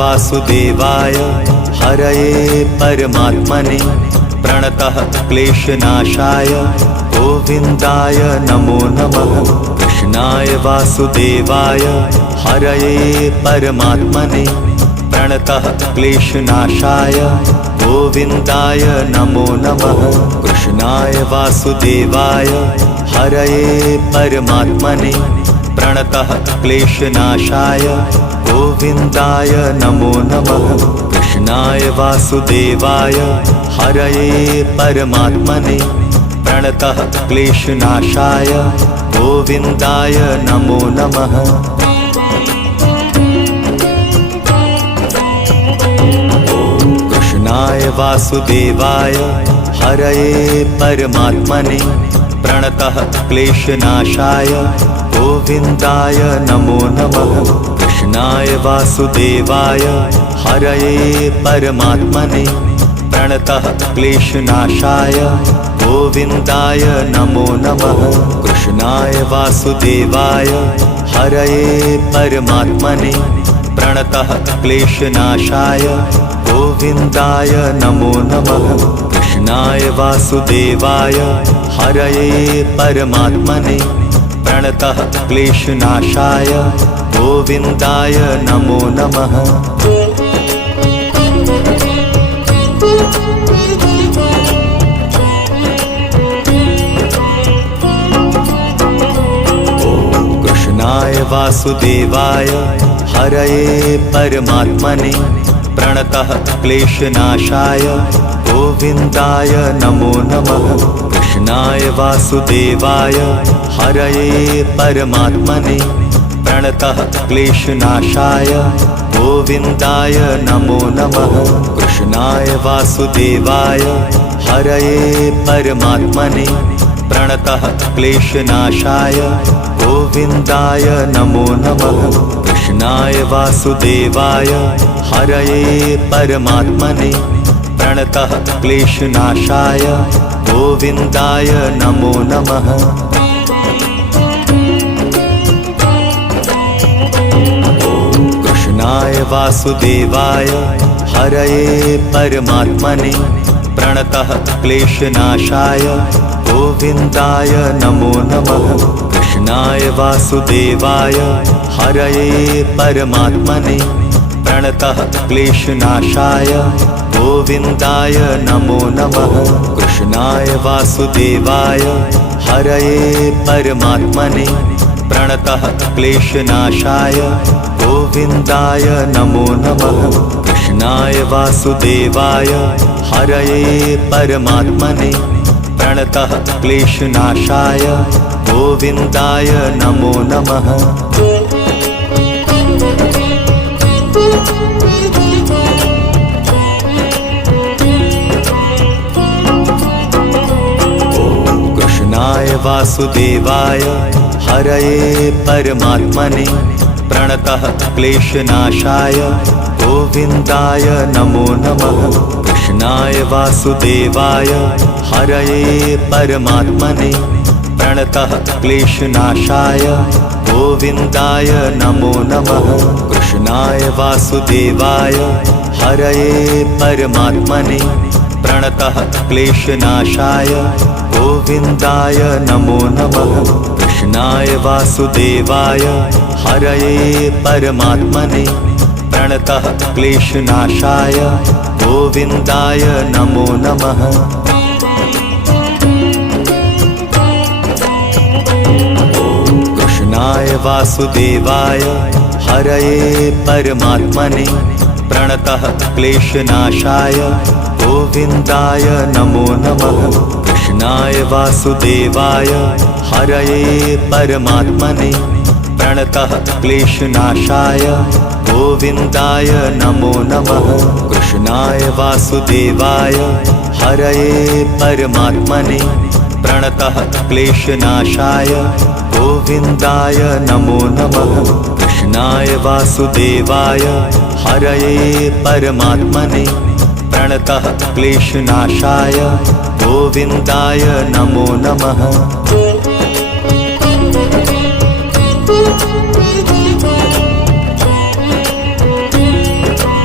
वासुदेवाय हरये परमात्मने प्रणतः क्लेशनाशाय गोविन्दाय नमो नमः। कृष्णाय वासुदेवाय हरये परमात्मने प्रणतः क्लेशनाशाय गोविन्दाय नमो नमः। कृष्णाय वासुदेवाय हरये परमात्मने प्रणतः क्लेशनाशाय गोविन्दाय नमो नमः। कृष्णाय वासुदेवाय हरये परमात्मने प्रणतः क्लेशनाशाय गोविन्दाय नमो नमः। कृष्णाय वासुदेवाय हरये परमात्मने प्रणतः क्लेशनाशाय गोविन्दाय नमो नमः। कृष्णाय वासुदेवाय हरये परमात्मने प्रणतः क्लेशनाशाय गोविन्दाय नमो नमः। कृष्णाय वासुदेवाय हरये परमात्मने प्रणतः क्लेशनाशाय गोविन्दाय नमो नमः। कृष्णाय वासुदेवाय हरये परमात्मने प्रणतः क्लेशनाशाय गोविन्दाय नमो नमः। कृष्णाय वासुदेवाय हरये परमात्मने प्रणतः क्लेशनाशाय गोविन्दाय नमो नमः। कृष्णाय वासुदेवाय हरये परमात्मने प्रणतः क्लेशनाशाय गोविन्दाय नमो नमः। कृष्णाय वासुदेवाय हरये परमात्मने प्रणतः क्लेशनाशाय गोविन्दाय नमो नमः। कृष्णाय वासुदेवाय हरये परमात्मने प्रणतः क्लेशनाशाय गोविन्दाय नमो नमः। कृष्णाय वासुदेवाय हरये परमात्मने प्रणतः क्लेशनाशाय गोविन्दाय नमो नमः। कृष्णाय वासुदेवाय हरये परमात्मने प्रणतः क्लेशनाशाय गोविन्दाय नमो नमः। कृष्णाय वासुदेवाय हरये परमात्मने प्रणतः क्लेशनाशाय गोविन्दाय नमो नमः। कृष्णाय वासुदेवाय हरये परमात्मने प्रणतः क्लेशनाशाय गोविन्दाय नमो नमः। कृष्णाय वासुदेवाय हरये परमात्मने प्रणतः क्लेशनाशाय गोविन्दाय नमो नमः। कृष्णाय वासुदेवाय हरये परमात्मने प्रणतः क्लेशनाशाय गोविन्दाय नमो नमः। कृष्णाय वासुदेवाय हरये परमात्मने प्रणतः क्लेशनाशाय गोविन्दाय नमो नमः। कृष्णाय वासुदेवाय हरये परमात्मने प्रणतः क्लेशनाशाय गोविन्दाय नमो नमः। कृष्णाय वासुदेवाय हरये परमात्मने प्रणतः क्लेशनाशाय गोविन्दाय नमो नमः। कृष्णाय वासुदेवाय हरये परमात्मने प्रणतः क्लेशनाशाय गोविन्दाय नमो नमः। कृष्णाय वासुदेवाय हरये परमात्मने प्रणतः क्लेशनाशाय गोविन्दाय नमो नमः। कृष्णाय वासुदेवाय हरये परमात्मने प्रणतः क्लेशनाशाय गोविन्दाय नमो नमः।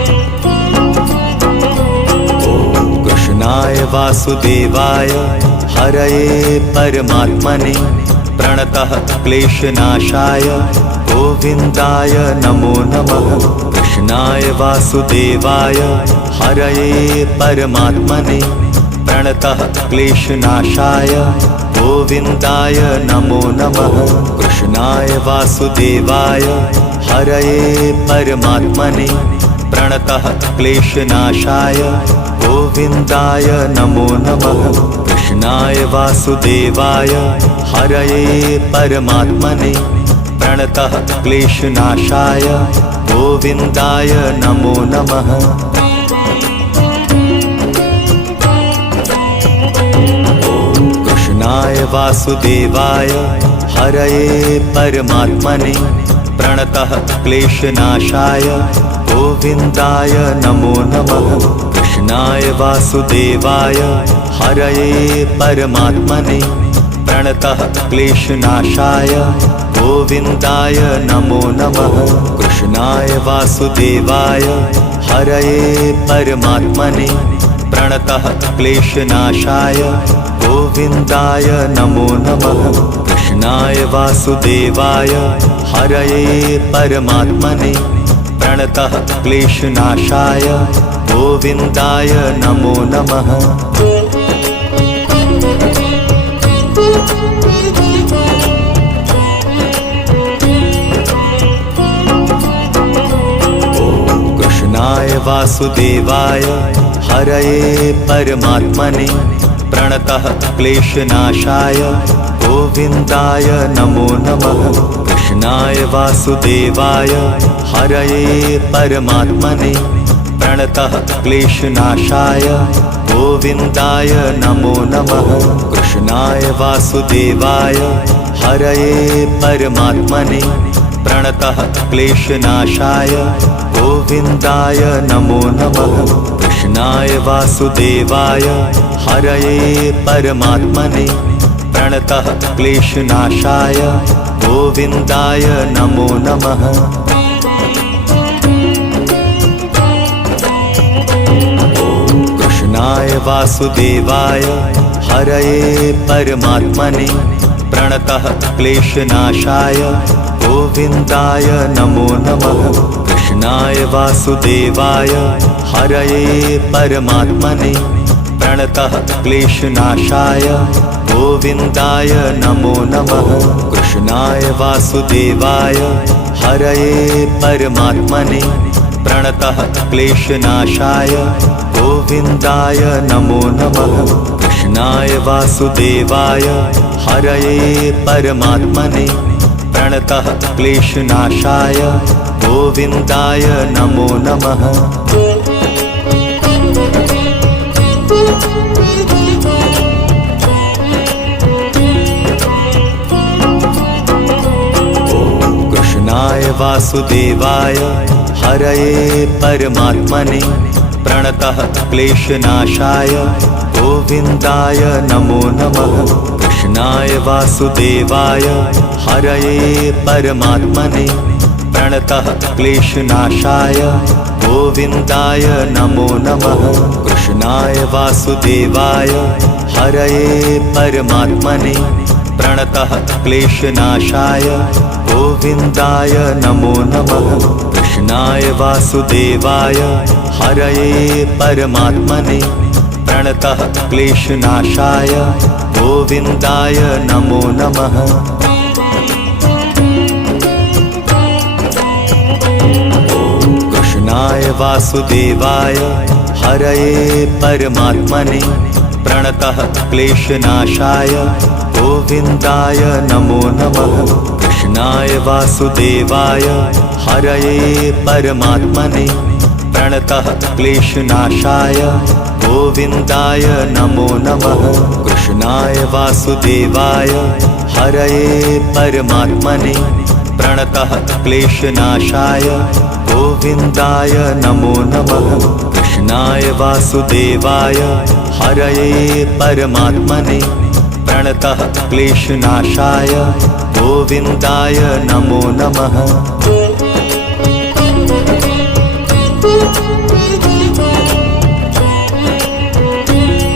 कृष्णाय वासुदेवाय हरये परमात्मने प्रणतः क्लेशनाशाय गोविन्दाय नमो नमः। कृष्णाय वासुदेवाय हरये परमात्मने प्रणतः क्लेशनाशाय गोविन्दाय नमो नमः। कृष्णाय वासुदेवाय हरये परमात्मने प्रणतः क्लेशनाशाय गोविन्दाय नमो नमः। कृष्णाय वासुदेवाय हरये परमात्मने प्रणतः क्लेशनाशाय गोविन्दाय नमो नमः। कृष्णाय वासुदेवाय हरये परमात्मने प्रणतः क्लेशनाशाय गोविन्दाय नमो नमः। कृष्णाय वासुदेवाय हरये परमात्मने प्रणतः क्लेशनाशाय गोविन्दाय नमो नमः। कृष्णाय वासुदेवाय हरये परमात्मने प्रणतः क्लेशनाशाय गोविन्दाय नमो नमः। कृष्णाय वासुदेवाय हरये परमात्मने प्रणतः क्लेशनाशाय गोविन्दाय नमो नमः। कृष्णाय वासुदेवाय हरये परमात्मने प्रणतः क्लेशनाशाय गोविन्दाय नमो नमः। कृष्णाय वासुदेवाय हरये परमात्मने प्रणतः क्लेशनाशाय गोविन्दाय नमो नमः। कृष्णाय वासुदेवाय हरये परमात्मने प्रणतः क्लेशनाशाय गोविन्दाय नमो नमः। कृष्णाय वासुदेवाय हरये परमात्मने प्रणतः क्लेशनाशाय गोविन्दाय नमो नमः। कृष्णाय वासुदेवाय हरये परमात्मने प्रणतः क्लेशनाशाय गोविन्दाय नमो नमः। कृष्णाय वासुदेवाय हरये परमात्मने प्रणतः क्लेशनाशाय गोविन्दाय नमो नमः। कृष्णाय वासुदेवाय हरये परमात्मने प्रणतः क्लेशनाशाय गोविन्दाय नमो नमः। कृष्णाय वासुदेवाय हरये परमात्मने प्रणतः क्लेशनाशाय गोविन्दाय नमो नमः। कृष्णाय वासुदेवाय हरये परमात्मने प्रणतः क्लेशनाशाय गोविन्दाय नमो नमः। कृष्णाय वासुदेवाय हरये परमात्मने प्रणतः क्लेशनाशाय गोविन्दाय नमो नमः। कृष्णाय वासुदेवाय हरये परमात्मने प्रणतः क्लेशनाशाय गोविन्दाय नमो नमः। कृष्णाय वासुदेवाय हरये परमात्मने प्रणतः क्लेशनाशाय गोविन्दाय नमो नमः। कृष्णाय वासुदेवाय हरये परमात्मने प्रणतः क्लेशनाशाय गोविन्दाय नमो नमः। कृष्णाय वासुदेवाय हरये परमात्मने प्रणतः क्लेशनाशाय गोविन्दाय नमो नमः। कृष्णाय वासुदेवाय हरये परमात्मने प्रणतः क्लेशनाशाय गोविन्दाय नमो नमः। कृष्णाय वासुदेवाय हरये परमात्मने प्रणतः क्लेशनाशाय गोविन्दाय नमो नमः।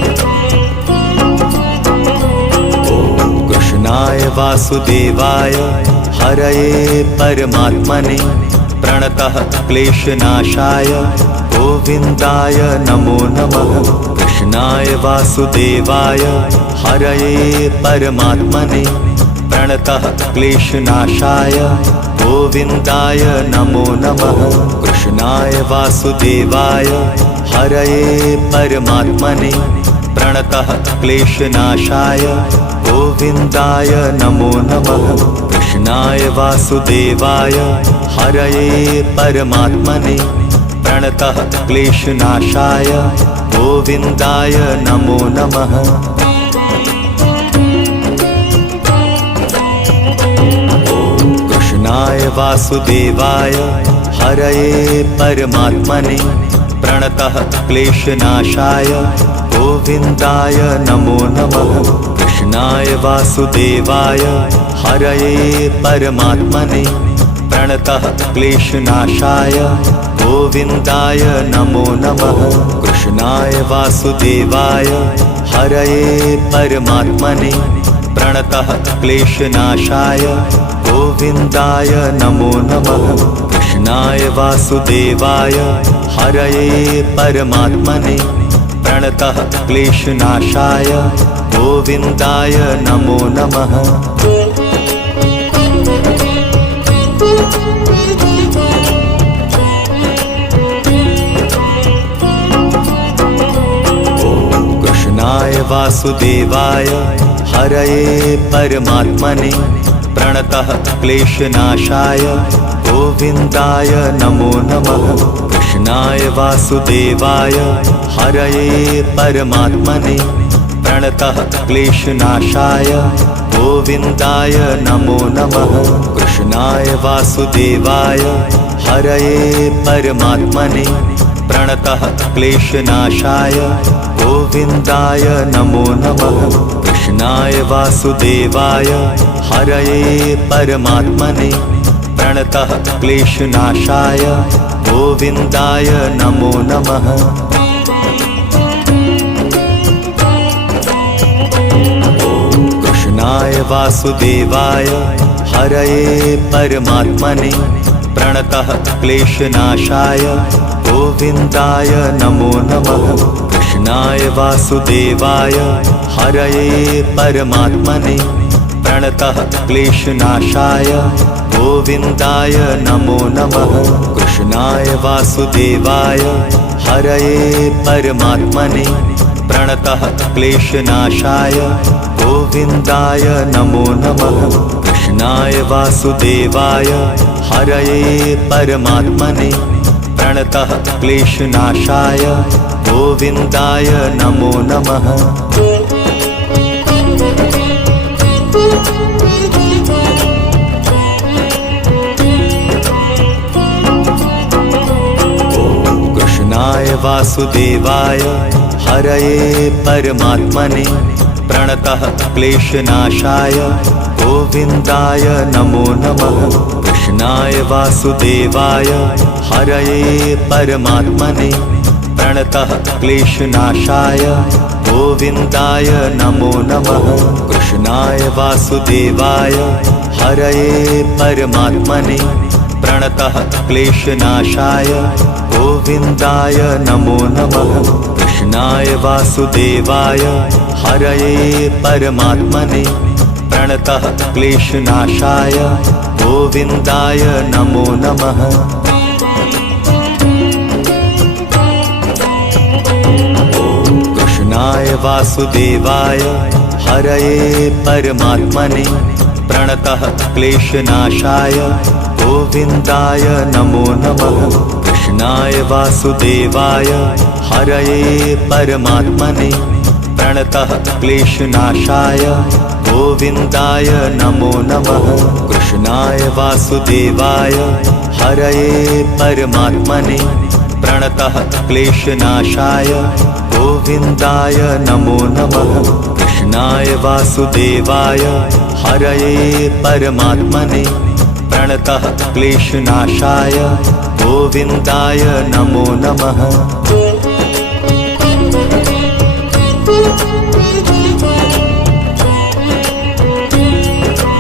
वासुदेवाय हरये परमात्मने प्रणतः क्लेशनाशाय गोविन्दाय नमो नमः। कृष्णाय वासुदेवाय हरये परमात्मने प्रणतः क्लेशनाशाय गोविन्दाय नमो नमः। कृष्णाय वासुदेवाय हरये परमात्मने प्रणतः क्लेशनाशाय गोविन्दाय नमो नमः। कृष्णाय वासुदेवाय हरये परमात्मने प्रणतः क्लेशनाशाय गोविन्दाय नमो नमः। कृष्णाय वासुदेवाय हरये परमात्मने प्रणतः क्लेशनाशाय गोविन्दाय नमो नमः। कृष्णाय वासुदेवाय हरये परमात्मने प्रणतः क्लेशनाशाय गोविन्दाय नमो नमः। कृष्णाय वासुदेवाय हरये परमात्मने प्रणतः क्लेशनाशाय गोविन्दाय नमो नमः। कृष्णाय वासुदेवाय हरये परमात्मने प्रणतः क्लेशनाशाय गोविन्दाय नमो नमः। कृष्णाय वासुदेवाय हरये परमात्मने प्रणतः क्लेशनाशाय गोविन्दाय नमो नमः। कृष्णाय वासुदेवाय हरये परमात्मने प्रणतः क्लेशनाशाय गोविन्दाय नमो नमः। कृष्णाय वासुदेवाय हरये परमात्मने प्रणतः क्लेशनाशाय गोविन्दाय नमो नमः। कृष्णाय वासुदेवाय हरये परमात्मने प्रणतः क्लेशनाशाय गोविन्दाय नमो नमः। कृष्णाय वासुदेवाय हरये परमात्मने प्रणतः क्लेशनाशाय गोविन्दाय नमो नमः। कृष्णाय वासुदेवाय हरये परमात्मने प्रणतः क्लेशनाशाय गोविन्दाय नमो नमः। कृष्णाय वासुदेवाय हरये परमात्मने प्रणतः क्लेशनाशाय गोविन्दाय नमो नमः। कृष्णाय वासुदेवाय हरये परमात्मने प्रणतः क्लेशनाशाय गोविन्दाय नमो नमः। कृष्णाय वासुदेवाय हरये परमात्मने प्रणतः क्लेशनाशाय गोविन्दाय नमो नमः। कृष्णाय वासुदेवाय हरये परमात्मने प्रणतः क्लेशनाशाय गोविन्दाय नमो नमः। कृष्णाय वासुदेवाय हरये परमात्मने प्रणतः क्लेशनाशाय गोविन्दाय नमो नमः। कृष्णाय वासुदेवाय हरये परमात्मने प्रणतः क्लेशनाशाय गोविन्दाय नमो नमः। कृष्णाय वासुदेवाय हरये परमात्मने प्रणतः क्लेशनाशाय गोविन्दाय नमो नमः। कृष्णाय वासुदेवाय हरये परमात्मने प्रणतः क्लेशनाशाय गोविन्दाय नमो नमः। कृष्णाय वासुदेवाय हरये परमात्मने प्रणतः क्लेशनाशाय गोविन्दाय नमो नमः। कृष्णाय वासुदेवाय हरये परमात्मने प्रणतः क्लेशनाशाय गोविन्दाय नमो नमः।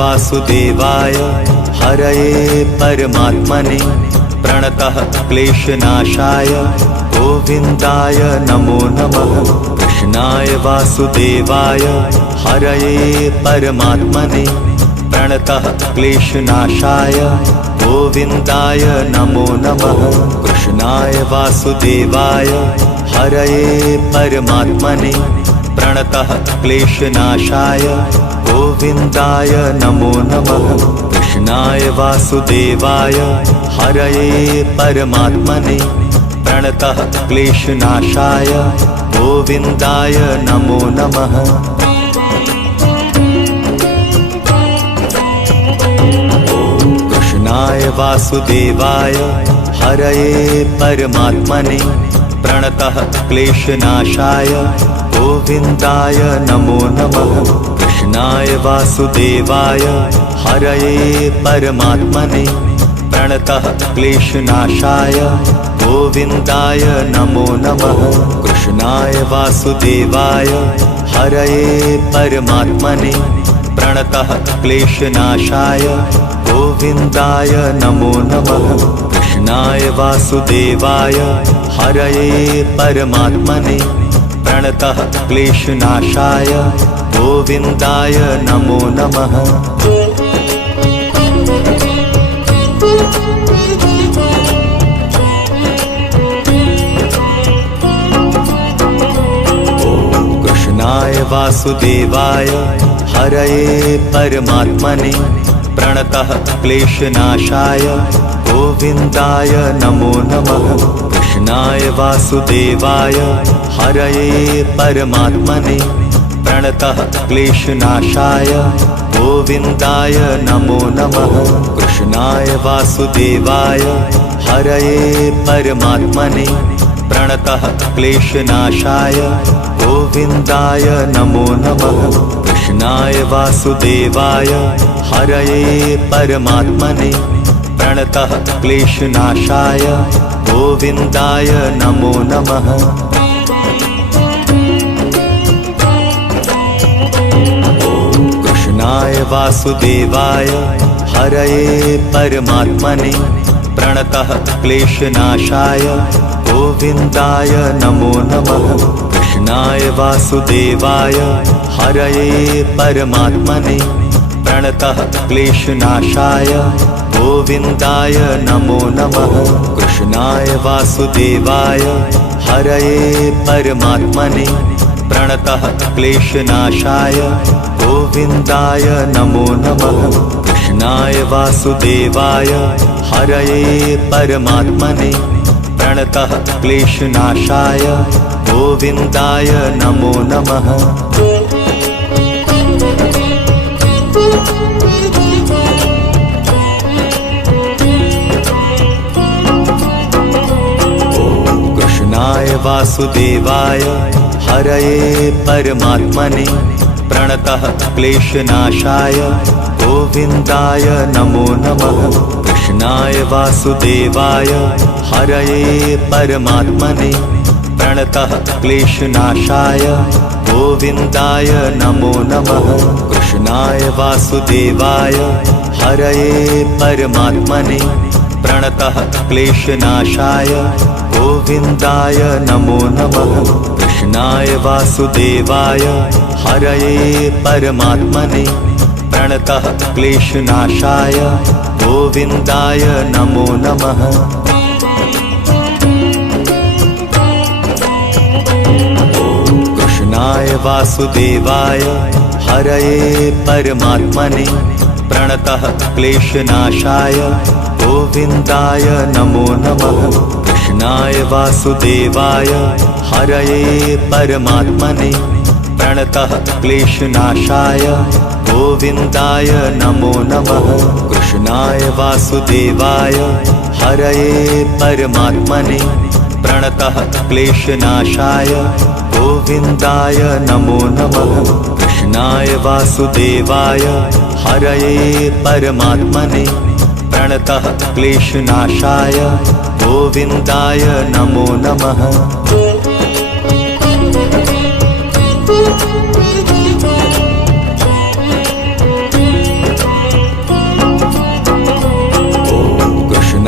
वासुदेवाय हरये परमात्मने प्रणतः क्लेशनाशाय गोविन्दाय नमो नमः। कृष्णाय वासुदेवाय हरये परमात्मने प्रणतः क्लेशनाशाय गोविन्दाय नमो नमः। कृष्णाय वासुदेवाय हरये परमात्मने प्रणतः क्लेशनाशाय गोविन्दाय नमो नमः। कृष्णाय वासुदेवाय हरये परमात्मने प्रणतः क्लेशनाशाय गोविन्दाय नमो नमः। कृष्णाय वासुदेवाय हरये परमात्मने प्रणतः क्लेशनाशाय गोविन्दाय नमो नमः। कृष्णाय वासुदेवाय हरये परमात्मने प्रणतः क्लेशनाशाय गोविन्दाय नमो नमः। कृष्णाय वासुदेवाय हरये परमात्मने प्रणतः क्लेशनाशाय गोविन्दाय नमो नमः। कृष्णाय वासुदेवाय हरये परमात्मने प्रणतः क्लेशनाशाय गोविन्दाय नमो नमः। कृष्णाय वासुदेवाय हरये परमात्मने प्रणतः क्लेशनाशाय गोविन्दाय नमो नमः। कृष्णाय वासुदेवाय हरये परमात्मने प्रणतः क्लेशनाशाय गोविन्दाय नमो नमः। कृष्णाय वासुदेवाय हरये परमात्मने प्रणतः क्लेशनाशाय गोविन्दाय नमो नमः। कृष्णाय वासुदेवाय हरये परमात्मने प्रणतः क्लेशनाशाय गोविन्दाय नमो नमः। कृष्णाय वासुदेवाय हरये परमात्मने प्रणतः क्लेशनाशाय गोविन्दाय नमो नमः। कृष्णाय वासुदेवाय हरये परमात्मने प्रणतः क्लेशनाशाय गोविन्दाय नमो नमः। कृष्णाय वासुदेवाय हरये परमात्मने प्रणतः क्लेशनाशाय गोविन्दाय नमो नमः। कृष्णाय वासुदेवाय हरये परमात्मने प्रणतः क्लेशनाशाय गोविन्दाय नमो नमः। कृष्णाय वासुदेवाय हरये परमात्मने प्रणतः क्लेशनाशाय गोविन्दाय नमो नमः। कृष्णाय वासुदेवाय हरये परमात्मने प्रणतः क्लेशनाशाय गोविन्दाय नमो नमः। कृष्णाय वासुदेवाय हरये परमात्मने प्रणतः क्लेशनाशाय गोविन्दाय नमो नमः। कृष्णाय वासुदेवाय हरये परमात्मने प्रणतः क्लेशनाशाय गोविन्दाय नमो नमः। कृष्णाय वासुदेवाय हरये परमात्मने प्रणतः क्लेशनाशाय गोविन्दाय नमो नमः। कृष्णाय वासुदेवाय हरये परमात्मने प्रणतः क्लेशनाशाय गोविन्दाय नमो नमः। कृष्णाय वासुदेवाय हरये परमात्मने प्रणतः क्लेशनाशाय गोविन्दाय नमो नमः। कृष्णाय वासुदेवाय हरये परमात्मने प्रणतः क्लेशनाशाय गोविन्दाय नमो नमः।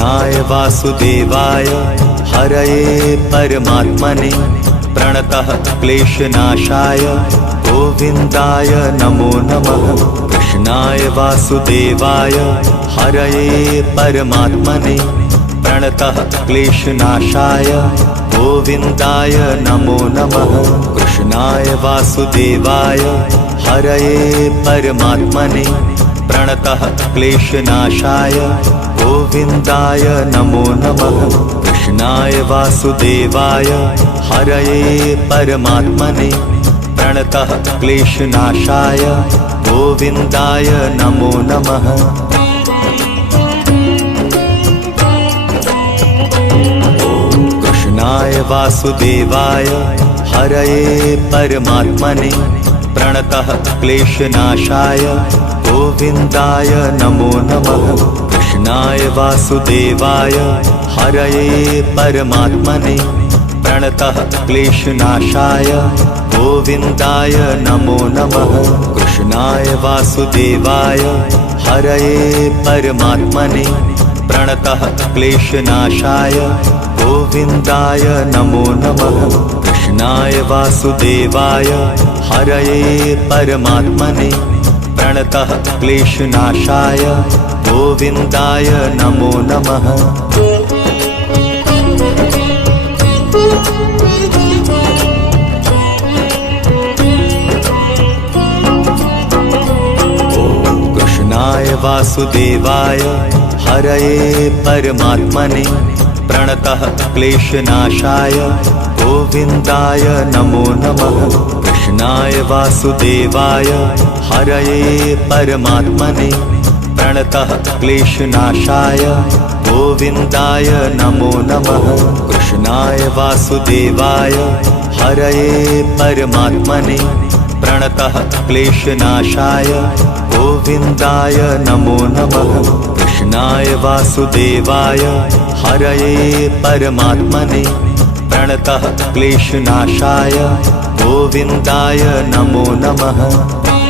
कृष्णाय वासुदेवाय हरये परमात्मने प्रणतः क्लेशनाशाय गोविन्दाय नमो नमः। कृष्णाय वासुदेवाय हरये परमात्मने प्रणतः क्लेशनाशाय गोविन्दाय नमो नमः। कृष्णाय वासुदेवाय हरये परमात्मने प्रणतः क्लेशनाशाय गोविन्दाय नमो नमः। कृष्णाय वासुदेवाय हरये परमात्मने प्रणतः क्लेशनाशाय गोविन्दाय नमो नमः। कृष्णाय वासुदेवाय हरये परमात्मने प्रणतः क्लेशनाशाय गोविन्दाय नमो नमः। कृष्णाय वासुदेवाय हरये परमात्मने प्रणतः क्लेशनाशाय गोविन्दाय नमो नमः। कृष्णाय वासुदेवाय हरये परमात्मने प्रणतः क्लेशनाशाय गोविन्दाय नमो नमः। कृष्णाय वासुदेवाय हरये परमात्मने प्रणतः क्लेशनाशाय गोविन्दाय नमो नमः। कृष्णाय वासुदेवाय हरये परमात्मने प्रणतः क्लेशनाशाय गोविन्दाय नमो नमः। कृष्णाय वासुदेवाय हरये परमात्मने प्रणतः क्लेशनाशाय गोविन्दाय नमो नमः। कृष्णाय वासुदेवाय हरये परमात्मने प्रणतः क्लेशनाशाय गोविन्दाय नमो नमः। कृष्णाय वासुदेवाय हरये परमात्मने प्रणतः क्लेशनाशाय गोविन्दाय नमो नमः।